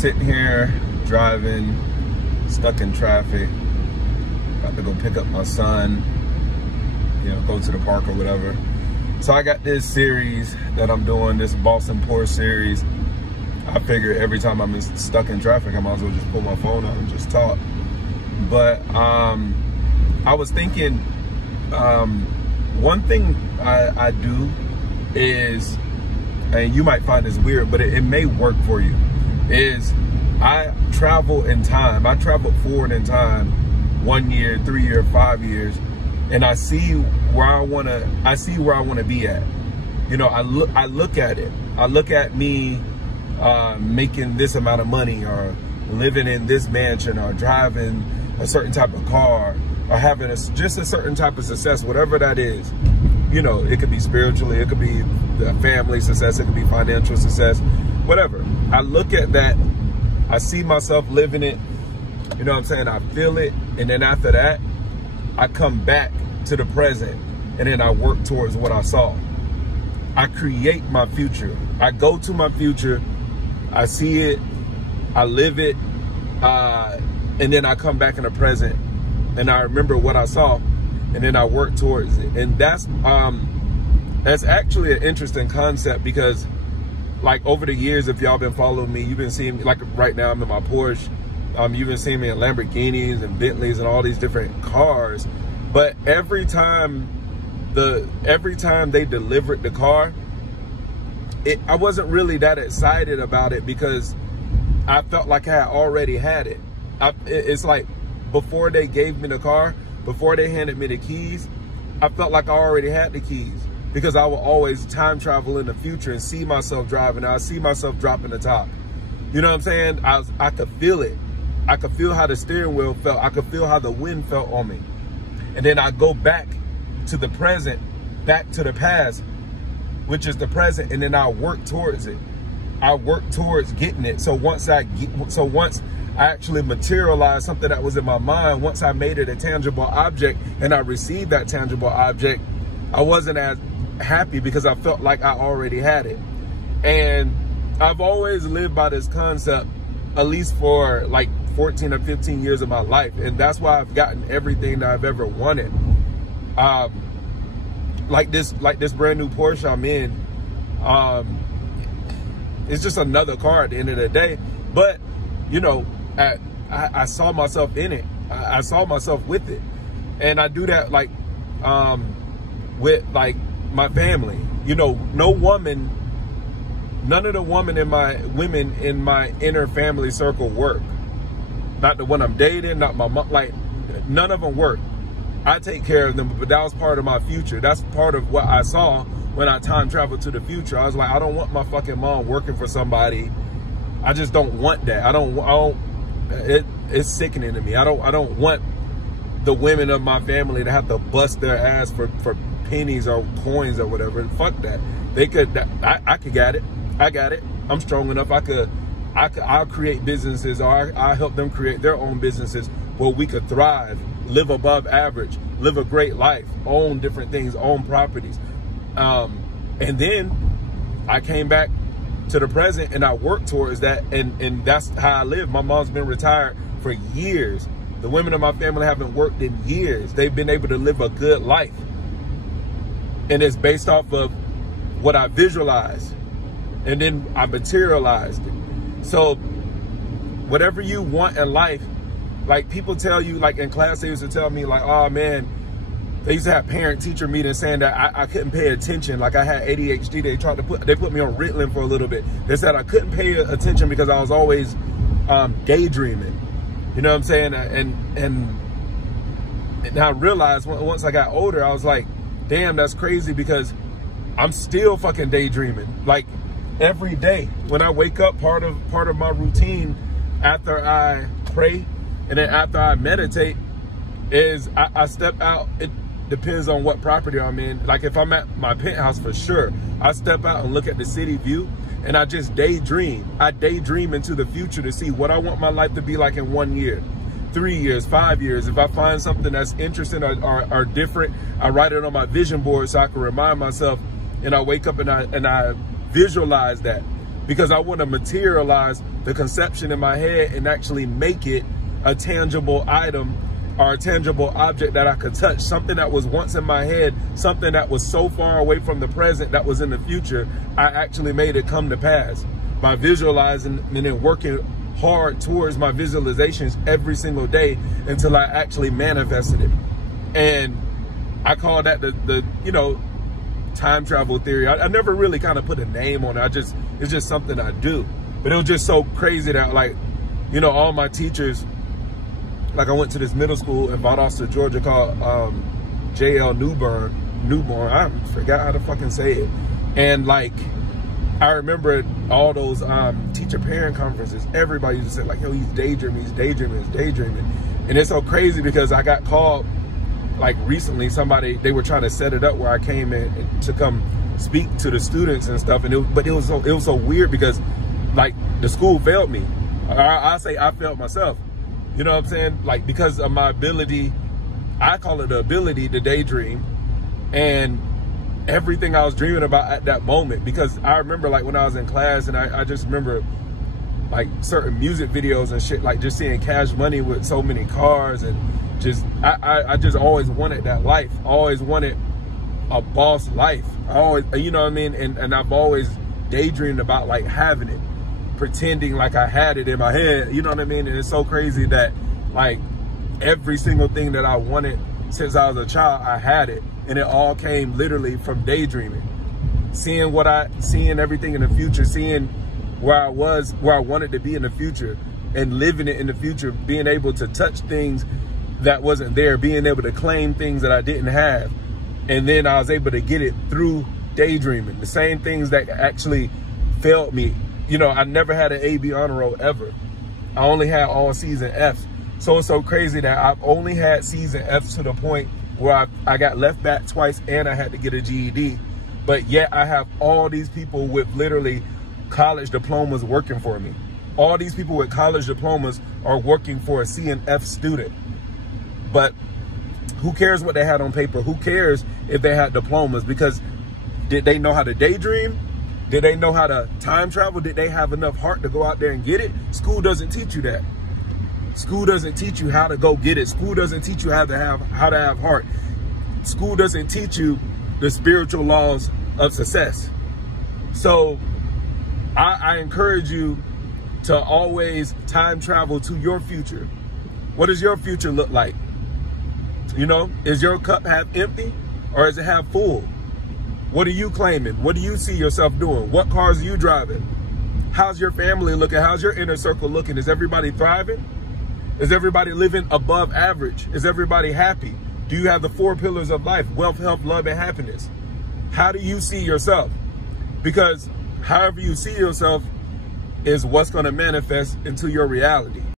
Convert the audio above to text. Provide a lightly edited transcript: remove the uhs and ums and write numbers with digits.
sitting here driving, stuck in traffic, about to go pick up my son, you know, go to the park or whatever. So I got this series that I'm doing, this Boston Porsche series. I figure every time I'm stuck in traffic, I might as well just pull my phone out and just talk. But I was thinking, one thing I do is, and you might find this weird, but it may work for you, is I travel in time. I travel forward in time, 1 year, 3 year, 5 years, and I see where I wanna be at. You know, I look at it. I look at me making this amount of money, or living in this mansion, or driving a certain type of car, or having just a certain type of success, whatever that is. You know, it could be spiritually, it could be family success, it could be financial success, whatever. I look at that, I see myself living it, you know what I'm saying? I feel it, and then after that, I come back to the present, and then I work towards what I saw. I create my future. I go to my future, I see it, I live it, and then I come back in the present, and I remember what I saw, and then I work towards it. And that's actually an interesting concept, because like over the years, if y'all been following me, you've been seeing me, like right now I'm in my Porsche, you've been seeing me in Lamborghinis and Bentleys and all these different cars. But every time they delivered the car, I wasn't really that excited about it, because I felt like I already had it. It's like before they gave me the car, before they handed me the keys, I felt like I already had the keys, because I will always time travel in the future and see myself driving. I see myself dropping the top. You know what I'm saying? I could feel it. I could feel how the steering wheel felt. I could feel how the wind felt on me. And then I go back to the present, back to the past, which is the present, and then I work towards it. I work towards getting it. So once I actually materialized something that was in my mind, once I made it a tangible object and I received that tangible object, I wasn't as happy, because I felt like I already had it. And I've always lived by this concept, at least for like 14 or 15 years of my life. And that's why I've gotten everything that I've ever wanted. Like this brand new Porsche I'm in, it's just another car at the end of the day. But, you know, I saw myself in it. I saw myself with it. And I do that like with like my family. You know, none of the women in my inner family circle work. Not the one I'm dating, not my mom, like none of them work. I take care of them, but that was part of my future. That's part of what I saw when I time traveled to the future. I was like, I don't want my fucking mom working for somebody. I just don't want that. It's sickening to me. I don't want the women of my family to have to bust their ass for pennies or coins or whatever. Fuck that. They could, I could get it. I got it. I'm strong enough. I'll create businesses, or I'll help them create their own businesses where we could thrive, live above average, live a great life, own different things, own properties. And then I came back to the present and I worked towards that, and that's how I live. My mom's been retired for years. The women in my family haven't worked in years. They've been able to live a good life. And it's based off of what I visualized, and then I materialized it. So whatever you want in life, like people tell you, like in class, they used to tell me like, oh man, they used to have parent-teacher meetings saying that I couldn't pay attention. Like I had ADHD. They put me on Ritalin for a little bit. They said I couldn't pay attention because I was always daydreaming. You know what I'm saying? And I realized once I got older, I was like, damn, that's crazy, because I'm still fucking daydreaming. Like every day when I wake up, part of my routine after I pray and then after I meditate is I step out. It depends on what property I'm in. Like if I'm at my penthouse, for sure, I step out and look at the city view and I just daydream. I daydream into the future to see what I want my life to be like in 1 year, 3 years, 5 years. If I find something that's interesting or different, I write it on my vision board so I can remind myself, and I wake up and I visualize that. because I want to materialize the conception in my head and actually make it a tangible item or a tangible object that I could touch, something that was once in my head, something that was so far away from the present that was in the future. I actually made it come to pass by visualizing and then working hard towards my visualizations every single day until I actually manifested it. And I call that the you know, time travel theory. I never really kind of put a name on it. It's just something I do. But it was just so crazy that, like, you know, all my teachers, like, I went to this middle school in Valdosta, Georgia called J.L. Newborn. I forgot how to fucking say it. And, like, I remember all those teacher-parent conferences. Everybody used to say, like, yo, he's daydreaming, he's daydreaming, he's daydreaming. And it's so crazy because I got called, like, recently, they were trying to set it up where I came in to come speak to the students and stuff. And but it was so weird because, like, the school failed me. I say I failed myself. You know what I'm saying? Like, because of my ability, I call it the ability to daydream, and everything I was dreaming about at that moment. Because I remember, like, when I was in class, and I just remember, like, certain music videos and shit, like just seeing Cash Money with so many cars, and just I just always wanted that life. I always wanted a boss life. I always, you know what I mean? And I've always daydreamed about, like, having it, pretending like I had it in my head, you know what I mean? And it's so crazy that, like, every single thing that I wanted since I was a child, I had it. And it all came literally from daydreaming. Seeing everything in the future, seeing where I wanted to be in the future, and living it in the future, being able to touch things that wasn't there, being able to claim things that I didn't have. And then I was able to get it through daydreaming. The same things that actually failed me. You know, I never had an A/B honor roll ever. I only had all C's and F's. So it's so crazy that I've only had C's and F's to the point where I got left back twice and I had to get a GED. But yet I have all these people with literally college diplomas working for me. All these people with college diplomas are working for a C and F student. But who cares what they had on paper? Who cares if they had diplomas? Because did they know how to daydream? Did they know how to time travel? Did they have enough heart to go out there and get it? School doesn't teach you that. School doesn't teach you how to go get it. School doesn't teach you how to have heart. School doesn't teach you the spiritual laws of success. So I encourage you to always time travel to your future. What does your future look like? You know, is your cup half empty or is it half full? What are you claiming? What do you see yourself doing? What cars are you driving? How's your family looking? How's your inner circle looking? Is everybody thriving? Is everybody living above average? Is everybody happy? Do you have the 4 pillars of life? Wealth, health, love, and happiness. How do you see yourself? Because however you see yourself is what's going to manifest into your reality.